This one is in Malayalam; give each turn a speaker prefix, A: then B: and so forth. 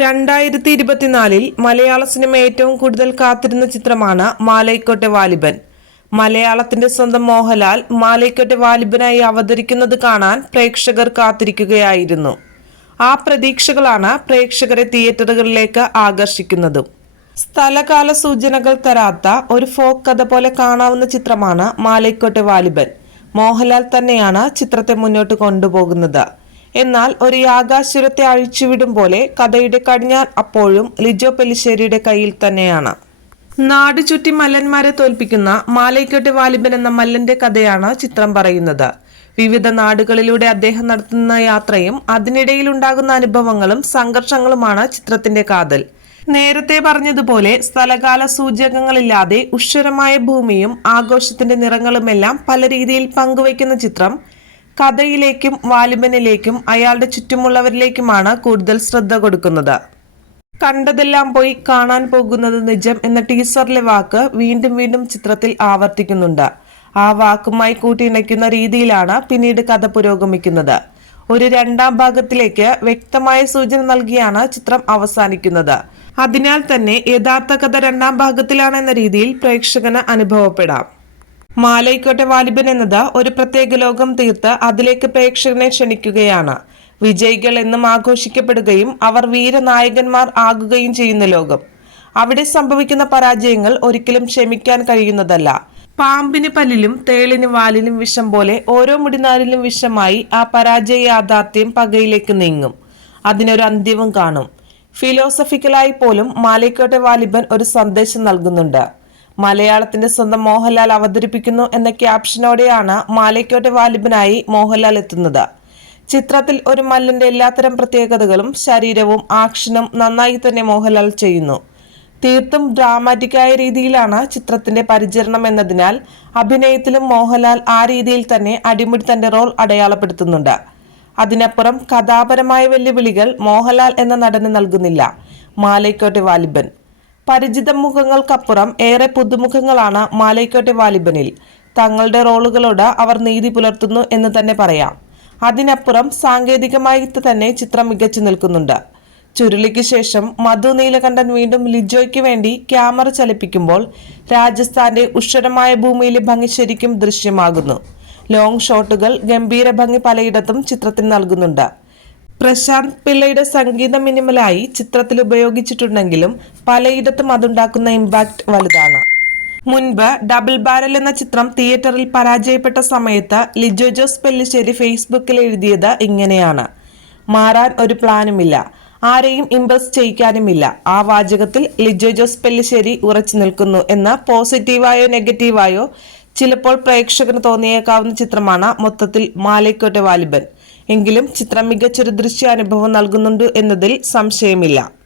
A: രണ്ടായിരത്തി ഇരുപത്തിനാലിൽ മലയാള സിനിമ ഏറ്റവും കൂടുതൽ കാത്തിരുന്ന ചിത്രമാണ് മാലൈക്കോട്ടെ വാലിബൻ. മലയാളത്തിന്റെ സ്വന്തം മോഹൻലാൽ മാലൈക്കോട്ടെ വാലിബനായി അവതരിക്കുന്നത് കാണാൻ പ്രേക്ഷകർ കാത്തിരിക്കുകയായിരുന്നു. ആ പ്രതീക്ഷകളാണ് പ്രേക്ഷകരെ തിയേറ്ററുകളിലേക്ക് ആകർഷിക്കുന്നതും. സ്ഥലകാല സൂചനകൾ തരാത്ത ഒരു ഫോക്ക് കഥ പോലെ കാണാവുന്ന ചിത്രമാണ് മാലൈക്കോട്ടെ വാലിബൻ. മോഹൻലാൽ തന്നെയാണ് ചിത്രത്തെ മുന്നോട്ട് കൊണ്ടുപോകുന്നത്. എന്നാൽ ഒരു യാഗാസുരത്തെ അഴിച്ചുവിടും പോലെ കഥയുടെ കടിഞ്ഞാൻ അപ്പോഴും ലിജോ പെലിശ്ശേരിയുടെ കയ്യിൽ തന്നെയാണ്. നാട് ചുറ്റി മല്ലന്മാരെ തോൽപ്പിക്കുന്ന മാലൈക്കോട്ടെ വാലിബൻ എന്ന മല്ലന്റെ കഥയാണ് ചിത്രം പറയുന്നത്. വിവിധ നാടുകളിലൂടെ അദ്ദേഹം നടത്തുന്ന യാത്രയും അതിനിടയിൽ ഉണ്ടാകുന്ന അനുഭവങ്ങളും സംഘർഷങ്ങളുമാണ് ചിത്രത്തിന്റെ കാതൽ. നേരത്തെ പറഞ്ഞതുപോലെ സ്ഥലകാല സൂചകങ്ങളില്ലാതെ ഉഷരമായ ഭൂമിയും ആഘോഷത്തിന്റെ നിറങ്ങളുമെല്ലാം പല രീതിയിൽ പങ്കുവയ്ക്കുന്ന ചിത്രം കഥയിലേക്കും വാലിബനിലേക്കും അയാളുടെ ചുറ്റുമുള്ളവരിലേക്കുമാണ് കൂടുതൽ ശ്രദ്ധ കൊടുക്കുന്നത്. കണ്ടതെല്ലാം പോയി കാണാൻ പോകുന്നത് നിജം എന്ന ടീസറിലെ വാക്ക് വീണ്ടും വീണ്ടും ചിത്രത്തിൽ ആവർത്തിക്കുന്നുണ്ട്. ആ വാക്കുമായി കൂട്ടിയിണയ്ക്കുന്ന രീതിയിലാണ് പിന്നീട് കഥ പുരോഗമിക്കുന്നത്. ഒരു രണ്ടാം ഭാഗത്തിലേക്ക് വ്യക്തമായ സൂചന നൽകിയാണ് ചിത്രം അവസാനിക്കുന്നത്. അതിനാൽ തന്നെ യഥാർത്ഥ കഥ രണ്ടാം ഭാഗത്തിലാണെന്ന രീതിയിൽ പ്രേക്ഷകന് അനുഭവപ്പെടാം. മാലൈക്കോട്ടെ വാലിബൻ എന്നത് ഒരു പ്രത്യേക ലോകം തീർത്ത് അതിലേക്ക് പ്രേക്ഷകനെ ക്ഷണിക്കുകയാണ്. വിജയികൾ എന്നും ആഘോഷിക്കപ്പെടുകയും അവർ വീരനായകന്മാർ ആകുകയും ചെയ്യുന്ന ലോകം. അവിടെ സംഭവിക്കുന്ന പരാജയങ്ങൾ ഒരിക്കലും ക്ഷമിക്കാൻ കഴിയുന്നതല്ല. പാമ്പിന് പല്ലിലും തേളിന് വാലിലും വിഷം പോലെ ഓരോ മുടിനാരിലും വിഷമായി ആ പരാജയ യാഥാർത്ഥ്യം പകയിലേക്ക് നീങ്ങും. അതിനൊരു അന്ത്യവും കാണും. ഫിലോസഫിക്കലായി പോലും മാലയ്ക്കോട്ടെ വാലിബൻ ഒരു സന്ദേശം നൽകുന്നുണ്ട്. മലയാളത്തിന്റെ സ്വന്തം മോഹൻലാൽ അവതരിപ്പിക്കുന്നു എന്ന ക്യാപ്ഷനോടെയാണ് മാലയ്ക്കോട്ടെ വാലിബനായി മോഹൻലാൽ എത്തുന്നത്. ചിത്രത്തിൽ ഒരു മല്ലിന്റെ എല്ലാത്തരം പ്രത്യേകതകളും ശരീരവും ആക്ഷനും നന്നായി തന്നെ മോഹൻലാൽ ചെയ്യുന്നു. തീർത്തും ഡ്രാമാറ്റിക്കായ രീതിയിലാണ് ചിത്രത്തിന്റെ പരിചരണം എന്നതിനാൽ അഭിനയത്തിലും മോഹൻലാൽ ആ രീതിയിൽ തന്നെ അടിമുടി തന്റെ റോൾ അടയാളപ്പെടുത്തുന്നുണ്ട്. അതിനപ്പുറം കഥാപരമായ വെല്ലുവിളികൾ മോഹൻലാൽ എന്ന നടന് നൽകുന്നില്ല. മാലയ്ക്കോട്ടെ വാലിബൻ പരിചിത മുഖങ്ങൾക്കപ്പുറം ഏറെ പുതുമുഖങ്ങളാണ് മാലയ്ക്കോട്ടെ വാലിബനിൽ. തങ്ങളുടെ റോളുകളോട് അവർ നീതി പുലർത്തുന്നു എന്ന് തന്നെ പറയാം. അതിനപ്പുറം സാങ്കേതികമായി തന്നെ ചിത്രം മികച്ചു നിൽക്കുന്നുണ്ട്. ചുരുളിക്ക് ശേഷം മധു നീലകണ്ഠൻ വീണ്ടും ലിജോയ്ക്ക് വേണ്ടി ക്യാമറ ചലിപ്പിക്കുമ്പോൾ രാജസ്ഥാന്റെ ഉഷരമായ ഭൂമിയിലെ ഭംഗി ശരിക്കും ദൃശ്യമാകുന്നു. ലോങ് ഷോട്ടുകൾ ഗംഭീര ഭംഗി പലയിടത്തും ചിത്രത്തിന് നൽകുന്നുണ്ട്. പ്രശാന്ത് പിള്ളയുടെ സംഗീത മിനിമലായി ചിത്രത്തിൽ ഉപയോഗിച്ചിട്ടുണ്ടെങ്കിലും പലയിടത്തും അതുണ്ടാക്കുന്ന ഇമ്പാക്ട് വലുതാണ്. മുൻപ് ഡബിൾ ബാരൽ എന്ന ചിത്രം തിയേറ്ററിൽ പരാജയപ്പെട്ട സമയത്ത് ലിജോ ജോസ് പെല്ലിശ്ശേരി ഫേസ്ബുക്കിൽ എഴുതിയത് ഇങ്ങനെയാണ്. മാറാൻ ഒരു പ്ലാനുമില്ല. ആരെയും ഇംപ്രസ് ചെയ്യിക്കാനുമില്ല. ആ വാചകത്തിൽ ലിജോ ജോസ് പെല്ലിശ്ശേരി ഉറച്ചു നിൽക്കുന്നു എന്ന പോസിറ്റീവായോ നെഗറ്റീവായോ ചിലപ്പോൾ പ്രേക്ഷകന് തോന്നിയേക്കാവുന്ന ചിത്രമാണ് മൊത്തത്തിൽ മാലയ്ക്കോട്ടെ വാലിബൻ. എങ്കിലും ചിത്രം മികച്ചൊരു ദൃശ്യാനുഭവം നൽകുന്നുണ്ട് എന്നതിൽ സംശയമില്ല.